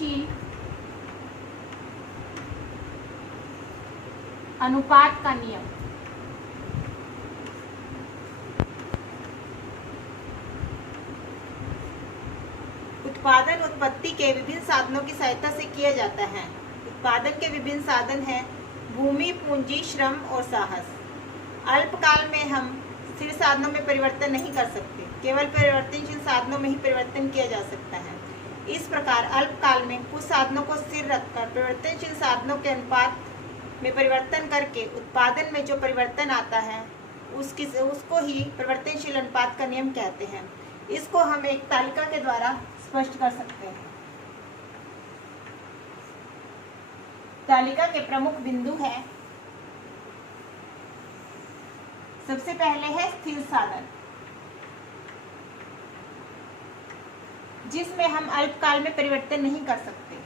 परिवर्तनशील अनुपात का नियम। उत्पादन उत्पत्ति के विभिन्न साधनों की सहायता से किया जाता है। उत्पादन के विभिन्न साधन हैं भूमि, पूंजी, श्रम और साहस। अल्पकाल में हम स्थिर साधनों में परिवर्तन नहीं कर सकते, केवल परिवर्तनशील साधनों में ही परिवर्तन किया जा सकता है। इस प्रकार अल्पकाल में कुछ साधनों को स्थिर रखकर परिवर्तनशील साधनों के अनुपात में परिवर्तन करके उत्पादन में जो परिवर्तन आता है उसको ही परिवर्तनशील अनुपात का नियम कहते हैं। इसको हम एक तालिका के द्वारा स्पष्ट कर सकते हैं। तालिका के प्रमुख बिंदु हैं, सबसे पहले है स्थिर साधन, जिसमें हम अल्पकाल में परिवर्तन नहीं कर सकते।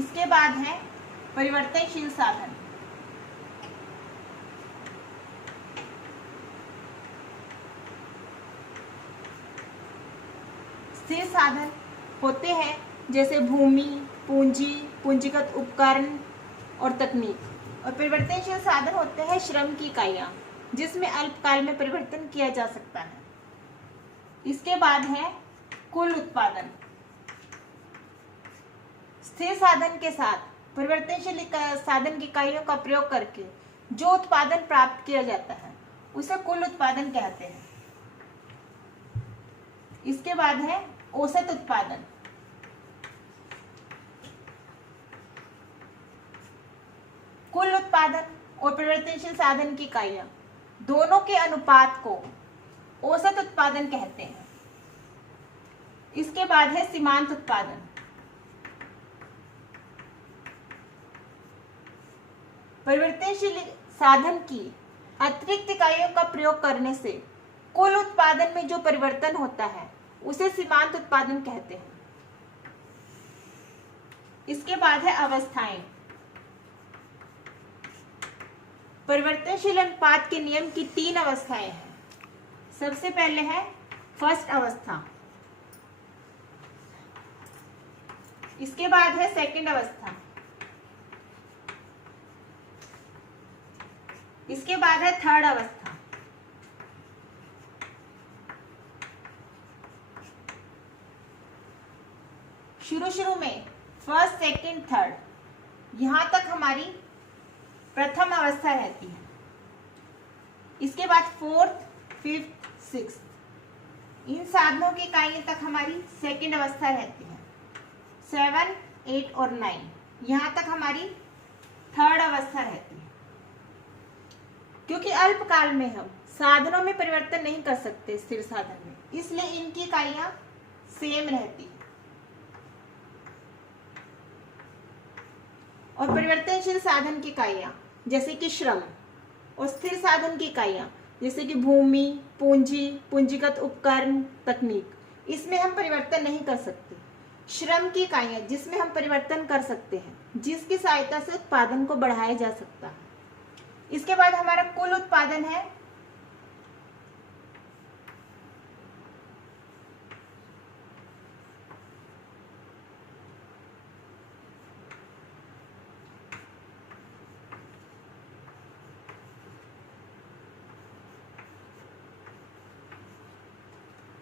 इसके बाद है परिवर्तनशील साधन, स्थिर साधन होते हैं जैसे भूमि, पूंजी, पूंजीगत उपकरण और तकनीक। और परिवर्तनशील साधन होते हैं श्रम की इकाइयां, जिसमें अल्पकाल में परिवर्तन किया जा सकता है। इसके बाद है कुल उत्पादन। स्थिर साधन के साथ परिवर्तनशील साधन की इकाइयों का प्रयोग करके जो उत्पादन प्राप्त किया जाता है उसे कुल उत्पादन कहते हैं। इसके बाद है औसत उत्पादन। कुल उत्पादन और परिवर्तनशील साधन की इकाइयां दोनों के अनुपात को औसत उत्पादन कहते हैं। इसके बाद है सीमांत उत्पादन। परिवर्तनशील साधन की अतिरिक्त इकाइयों का प्रयोग करने से कुल उत्पादन में जो परिवर्तन होता है उसे सीमांत उत्पादन कहते हैं। इसके बाद है अवस्थाएं। परिवर्तनशील अनुपात के नियम की 3 अवस्थाएं हैं। सबसे पहले है फर्स्ट अवस्था, इसके बाद है सेकंड अवस्था, इसके बाद है थर्ड अवस्था, शुरू में फर्स्ट, सेकंड, थर्ड, यहां तक हमारी प्रथम अवस्था रहती है। इसके बाद फोर्थ, फिफ्थ, सिक्स्थ, इन साधनों की इकाइयों तक हमारी सेकंड अवस्था रहती है। 7, 8 और 9, यहां तक हमारी थर्ड अवस्था रहती है। क्योंकि अल्पकाल में हम साधनों में परिवर्तन नहीं कर सकते स्थिर साधन में, इसलिए इनकी इकाइयां सेम रहती है। और परिवर्तनशील साधन की इकाइयां जैसे कि श्रम और स्थिर साधन की इकाइयां जैसे कि भूमि, पूंजी, पूंजीगत उपकरण, तकनीक, इसमें हम परिवर्तन नहीं कर सकते। श्रम की इकाइयां जिसमें हम परिवर्तन कर सकते हैं, जिसकी सहायता से उत्पादन को बढ़ाया जा सकता है। इसके बाद हमारा कुल उत्पादन है।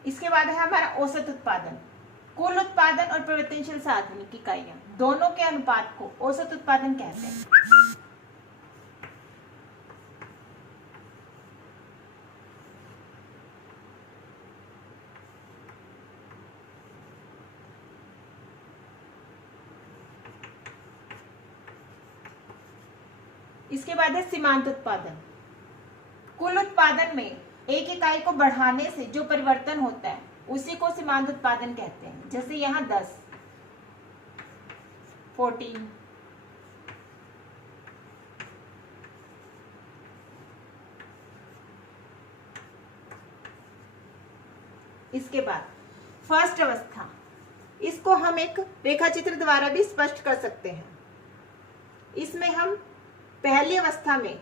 इसके बाद है हमारा औसत उत्पादन। कुल उत्पादन और परिवर्तनशील साधन की इकाइयां दोनों के अनुपात को औसत उत्पादन कहते हैं। इसके बाद है सीमांत उत्पादन। कुल उत्पादन में एक इकाई को बढ़ाने से जो परिवर्तन होता है उसी को सीमांत उत्पादन कहते हैं। जैसे यहाँ 10, 14, इसके बाद फर्स्ट अवस्था, इसको हम एक रेखाचित्र द्वारा भी स्पष्ट कर सकते हैं। इसमें हम पहली अवस्था में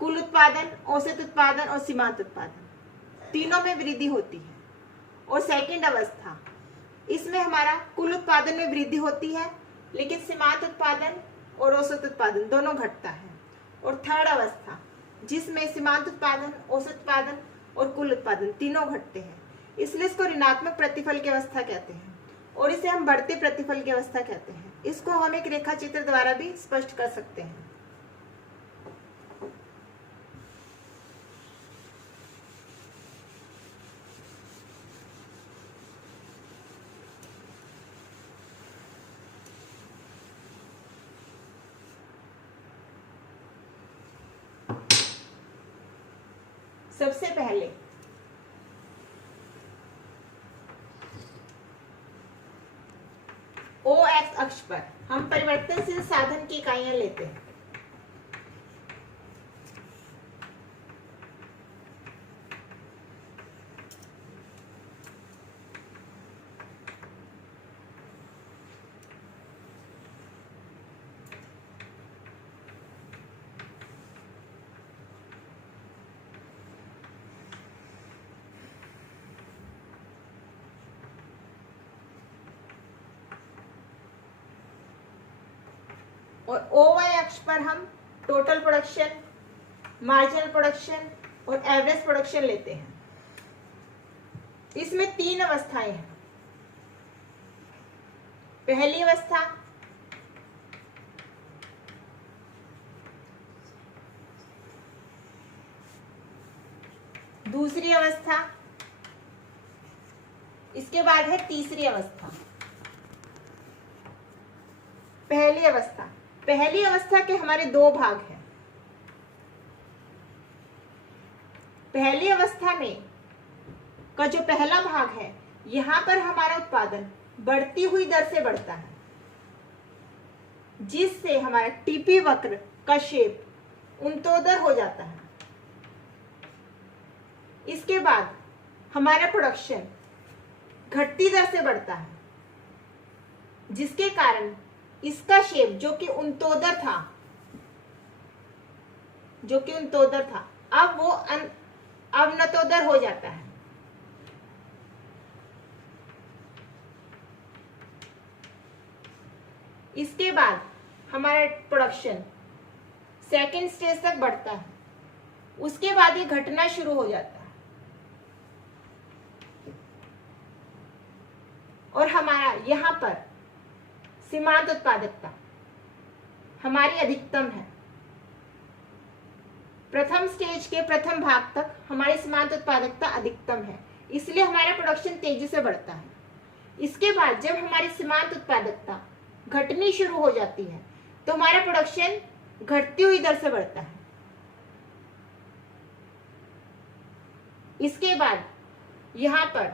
कुल उत्पादन, औसत उत्पादन और सीमांत उत्पादन तीनों में वृद्धि होती है। और सेकंड अवस्था, इसमें हमारा कुल उत्पादन में वृद्धि होती है, लेकिन सीमांत उत्पादन और औसत उत्पादन दोनों घटता है। और थर्ड अवस्था, जिसमें सीमांत उत्पादन, औसत उत्पादन और कुल उत्पादन तीनों घटते हैं, इसलिए इसको ऋणात्मक प्रतिफल की अवस्था कहते हैं और इसे हम बढ़ते प्रतिफल की अवस्था कहते हैं। इसको हम एक रेखा चित्र द्वारा भी स्पष्ट कर सकते हैं। सबसे पहले ओ एक्स अक्ष पर हम परिवर्तनशील साधन की इकाइयां लेते हैं। और ओ वाई अक्ष पर हम टोटल प्रोडक्शन, मार्जिनल प्रोडक्शन और एवरेज प्रोडक्शन लेते हैं। इसमें तीन अवस्थाएं हैं। पहली अवस्था दूसरी अवस्था, इसके बाद है तीसरी अवस्था। पहली अवस्था के हमारे दो भाग हैं। पहली अवस्था में का जो पहला भाग है, यहां पर हमारा उत्पादन बढ़ती हुई दर से बढ़ता है, जिससे हमारा टीपी वक्र का शेप उन्तोदर हो जाता है। इसके बाद हमारा प्रोडक्शन घटती दर से बढ़ता है, जिसके कारण इसका शेप जो कि उन्तोदर था अब वो अवनतोदर हो जाता है। इसके बाद हमारा प्रोडक्शन सेकंड स्टेज तक बढ़ता है, उसके बाद ये घटना शुरू हो जाता है और हमारा यहाँ पर सीमांत उत्पादकता हमारी अधिकतम है। प्रथम स्टेज के प्रथम भाग तक हमारी सीमांत उत्पादकता अधिकतम है, इसलिए हमारा प्रोडक्शन तेजी से बढ़ता है। इसके बाद जब हमारी सीमांत उत्पादकता घटनी शुरू हो जाती है, तो हमारा प्रोडक्शन घटती हुई दर से बढ़ता है। इसके बाद यहाँ पर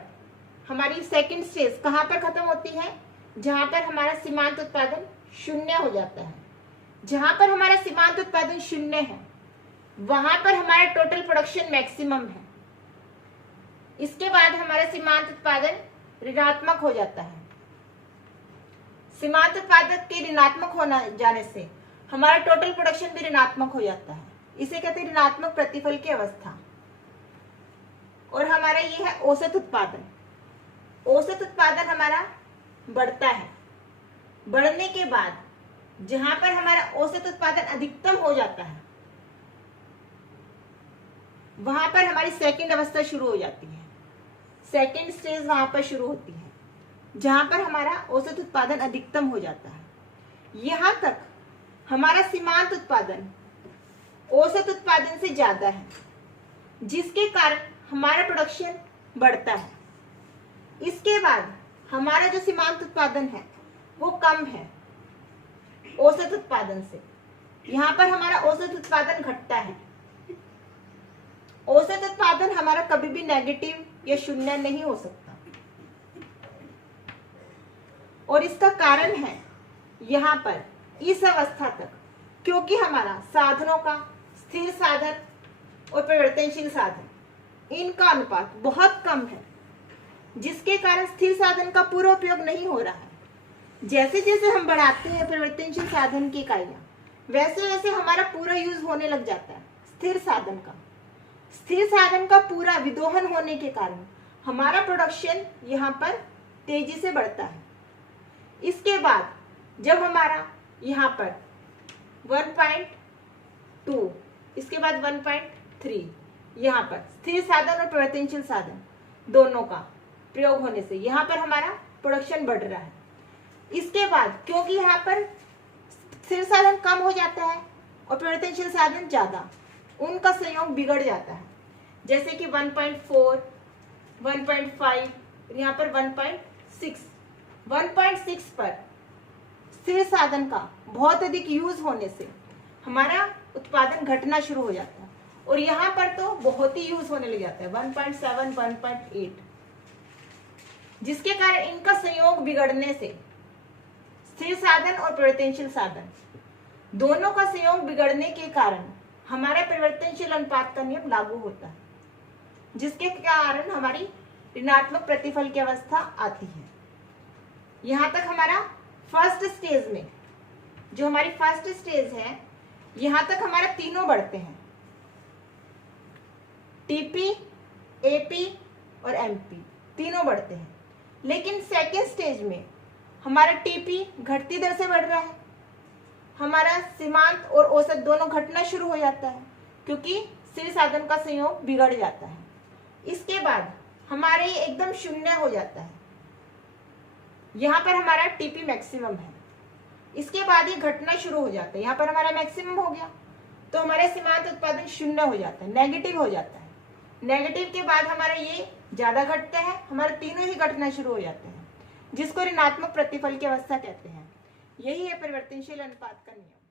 हमारी सेकंड स्टेज कहाँ पर खत्म होती है? जहां पर हमारा सीमांत उत्पादन शून्य हो जाता है। जहां पर हमारा सीमांत उत्पादन शून्य है, वहां पर हमारा टोटल प्रोडक्शन मैक्सिमम है। इसके बाद हमारा सीमांत उत्पादन ऋणात्मक हो जाता है। सीमांत उत्पादक के ऋणात्मक होना जाने से हमारा टोटल प्रोडक्शन भी ऋणात्मक हो जाता है। इसे कहते हैं ऋणात्मक प्रतिफल की अवस्था। और हमारा ये है औसत उत्पादन। औसत उत्पादन हमारा बढ़ता है। बढ़ने के बाद जहां पर हमारा औसत उत्पादन अधिकतम हो जाता है, वहां पर हमारी सेकंड अवस्था शुरू हो जाती है। सेकंड स्टेज वहां पर शुरू होती है, जहां पर हमारा औसत उत्पादन अधिकतम हो जाता है। यहां तक हमारा सीमांत उत्पादन औसत उत्पादन से ज्यादा है, जिसके कारण हमारा प्रोडक्शन बढ़ता है। इसके बाद हमारा जो सीमांत उत्पादन है वो कम है औसत उत्पादन से। यहाँ पर हमारा औसत उत्पादन घटता है। औसत उत्पादन हमारा कभी भी नेगेटिव या शून्य नहीं हो सकता, और इसका कारण है यहाँ पर इस अवस्था तक, क्योंकि हमारा साधनों का स्थिर साधन और परिवर्तनशील साधन इनका अनुपात बहुत कम है, जिसके कारण स्थिर साधन का पूरा उपयोग नहीं हो रहा है। जैसे जैसे हम बढ़ाते हैं परिवर्तनशील साधन की इकाइयां, वैसे वैसे हमारा पूरा यूज होने लग जाता है स्थिर साधन का। स्थिर साधन का पूरा विदोहन होने के कारण हमारा प्रोडक्शन यहाँ पर तेजी से बढ़ता है। इसके बाद जब हमारा यहाँ पर 1.2, इसके बाद 1.3, यहाँ पर स्थिर साधन और परिवर्तनशील साधन दोनों का प्रयोग होने से यहाँ पर हमारा प्रोडक्शन बढ़ रहा है। इसके बाद क्योंकि यहाँ पर स्थिर साधन कम हो जाता है और परिवर्तनशील साधन ज्यादा, उनका संयोग बिगड़ जाता है। जैसे कि 1.4, 1.5, यहाँ पर 1.6, 1.6 पर स्थिर साधन का बहुत अधिक यूज होने से हमारा उत्पादन घटना शुरू हो जाता है और यहाँ पर तो बहुत ही यूज होने लग जाता है 1.7, 1.8, जिसके कारण इनका संयोग बिगड़ने से स्थिर साधन और परिवर्तनशील साधन दोनों का संयोग बिगड़ने के कारण हमारा परिवर्तनशील अनुपात का नियम लागू होता है, जिसके कारण हमारी ऋणात्मक प्रतिफल की अवस्था आती है। यहाँ तक हमारा फर्स्ट स्टेज में, जो हमारी फर्स्ट स्टेज है, यहाँ तक हमारा तीनों बढ़ते हैं, टीपी, एपी और एमपी तीनों बढ़ते हैं। लेकिन सेकेंड स्टेज में हमारा टीपी घटती दर से बढ़ रहा है, हमारा सीमांत और औसत दोनों घटना शुरू हो जाता है क्योंकि स्थिर साधन का संयोग बिगड़ जाता है। इसके बाद हमारे ये एकदम शून्य हो जाता है, यहाँ पर हमारा टीपी मैक्सिमम है। इसके बाद ये घटना शुरू हो जाता है, यहाँ पर हमारा मैक्सिमम हो गया तो हमारा सीमांत उत्पादन शून्य हो जाता है, नेगेटिव हो जाता है। नेगेटिव के बाद हमारा ये ज्यादा घटता है, हमारे तीनों ही घटना शुरू हो जाते हैं, जिसको ऋणात्मक प्रतिफल की अवस्था कहते हैं। यही है परिवर्तनशील अनुपात का नियम।